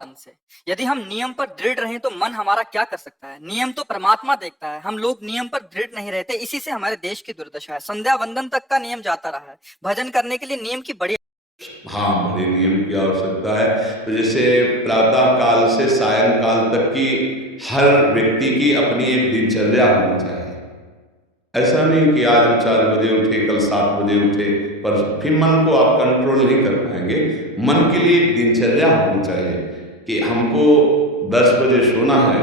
मन से। यदि हम नियम पर दृढ़ रहें तो मन हमारा क्या कर सकता है? नियम तो परमात्मा देखता है। हम लोग नियम पर दृढ़ नहीं रहते, इसी से हमारे देश की दुर्दशा है। संध्या वंदन तक का नियम जाता रहा है। भजन करने के लिए नियम की बड़ी हाँ, बड़े नियम की आवश्यकता है। तो जैसे प्रातः काल से सायंकाल तक की हर व्यक्ति की अपनी एक दिनचर्या होनी चाहिए। ऐसा नहीं कि आज हम 4 बजे उठे, कल 7 बजे उठे, पर फिर मन को आप कंट्रोल नहीं कर पाएंगे। मन के लिए एक दिनचर्या होनी चाहिए कि हमको 10 बजे सोना है,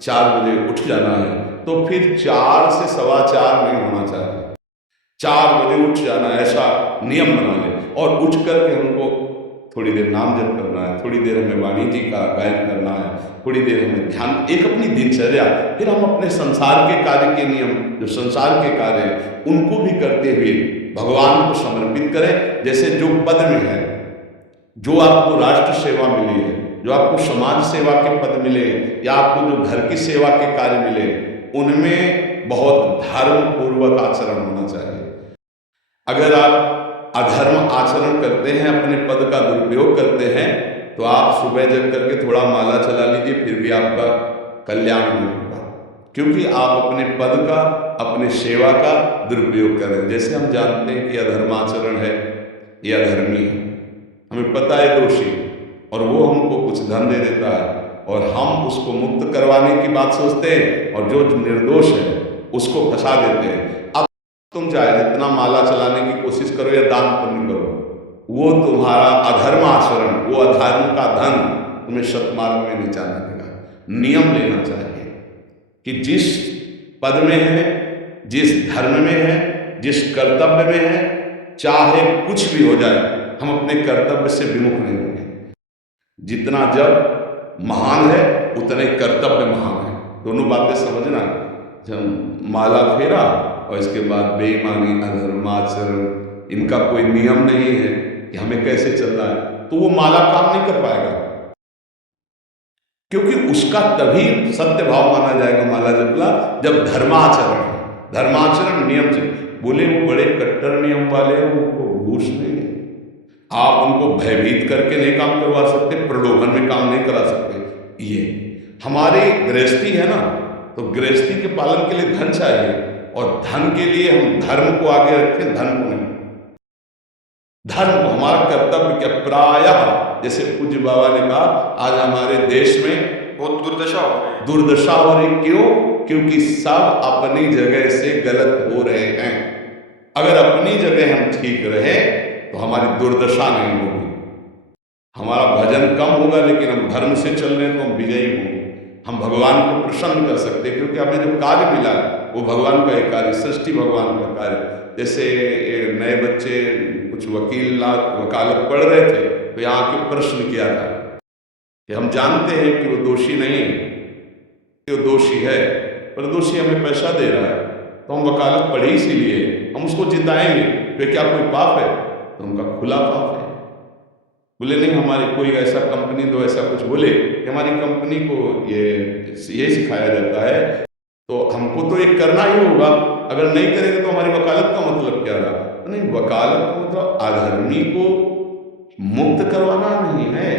4 बजे उठ जाना है, तो फिर 4 से सवा 4 नहीं होना चाहिए। 4 बजे उठ जाना, ऐसा नियम बना ले। और उठ करके हमको थोड़ी देर नाम जप करना है, थोड़ी देर हमें वाणी जी का गायन करना है, थोड़ी देर हमें ध्यान, एक अपनी दिनचर्या। फिर हम अपने संसार के कार्य के नियम, जो संसार के कार्य हैं, उनको भी करते हुए भगवान को समर्पित करें। जैसे जो पद में है, जो आपको राष्ट्र सेवा मिली है, जो आपको समाज सेवा के पद मिले, या आपको जो घर की सेवा के कार्य मिले, उनमें बहुत धर्म पूर्वक आचरण होना चाहिए। अगर आप अधर्म आचरण करते हैं, अपने पद का दुरुपयोग करते हैं, तो आप सुबह जग करके थोड़ा माला चला लीजिए, फिर भी आपका कल्याण नहीं होगा, क्योंकि आप अपने पद का, अपने सेवा का दुरुपयोग कर रहे हैं। जैसे हम जानते हैं कि अधर्माचरण है, ये अधर्मी है, हमें पता है दोषी, और वो हमको कुछ धन दे देता है, और हम उसको मुक्त करवाने की बात सोचते हैं, और जो निर्दोष है उसको फंसा देते हैं। तुम चाहे जितना माला चलाने की कोशिश करो या दान पुण्य करो, वो तुम्हारा अधर्म आचरण, वो अधर्म का धन तुम्हें सतमार्ग में नहीं जाने देगा। नियम लेना चाहिए कि जिस पद में है, जिस धर्म में है, जिस कर्तव्य में है, चाहे कुछ भी हो जाए, हम अपने कर्तव्य से विमुख नहीं होंगे। जितना जब महान है, उतने कर्तव्य महान है। दोनों बातें समझना। जब माला फेरा और इसके बाद बेईमानी, अधर्माचरण, इनका कोई नियम नहीं है कि हमें कैसे चलना है, तो वो माला काम नहीं कर पाएगा, क्योंकि उसका तभी सत्य भाव माना जाएगा माला जपला जब धर्माचरण है। धर्माचरण नियम से बोले, वो बड़े कट्टर नियम वाले हैं, उनको घूस नहीं है, आप उनको भयभीत करके नहीं काम करवा सकते, प्रलोभन में काम नहीं करा सकते। ये हमारी गृहस्थी है ना, तो गृहस्थी के पालन के लिए धन चाहिए, और धन के लिए हम धर्म को आगे रखें, धन को नहीं। धर्म को हमारा कर्तव्य क्या, प्रायः जैसे पूज्य बाबा ने कहा, आज हमारे देश में बहुत दुर्दशा हो रही है। दुर्दशा हो रही, क्यों? क्योंकि सब अपनी जगह से गलत हो रहे हैं। अगर अपनी जगह हम ठीक रहे तो हमारी दुर्दशा नहीं होगी, हमारा भजन कम होगा, लेकिन हम धर्म से चल रहे हैं तो हम विजयी होंगे। हम भगवान को प्रसन्न कर सकते हैं, क्योंकि हमें जो कार्य मिला वो भगवान का एक कार्य, सृष्टि भगवान का कार्य। जैसे नए बच्चे कुछ वकालत पढ़ रहे थे, तो यहाँ के प्रश्न किया था कि हम जानते हैं कि वो दोषी नहीं है, कि वो दोषी है, पर दोषी हमें पैसा दे रहा है, तो हम वकालत पढ़ी इसीलिए, हम उसको जिताएंगे, तो क्या कोई पाप है? तो उनका खुला पाप है। बोले नहीं, हमारी कोई ऐसा कंपनी दो, ऐसा कुछ बोले कि हमारी कंपनी को ये सिखाया जाता है, तो हमको तो एक करना ही होगा, अगर नहीं करेंगे तो हमारी वकालत का मतलब क्या रहा? तो नहीं, वकालत का मतलब अधर्मी को मुक्त करवाना नहीं है।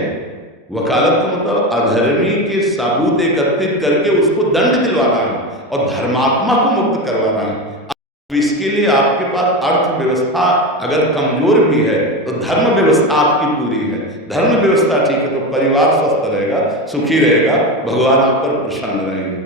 वकालत का मतलब अधर्मी के सबूत एकत्रित करके उसको दंड दिलवाना है, और धर्मात्मा को मुक्त करवाना है। तो इसके लिए आपके पास अर्थव्यवस्था अगर कमजोर भी है, तो धर्म व्यवस्था आपकी पूरी है। धर्म व्यवस्था ठीक है तो परिवार स्वस्थ रहेगा, सुखी रहेगा, भगवान आप पर प्रसन्न रहेंगे।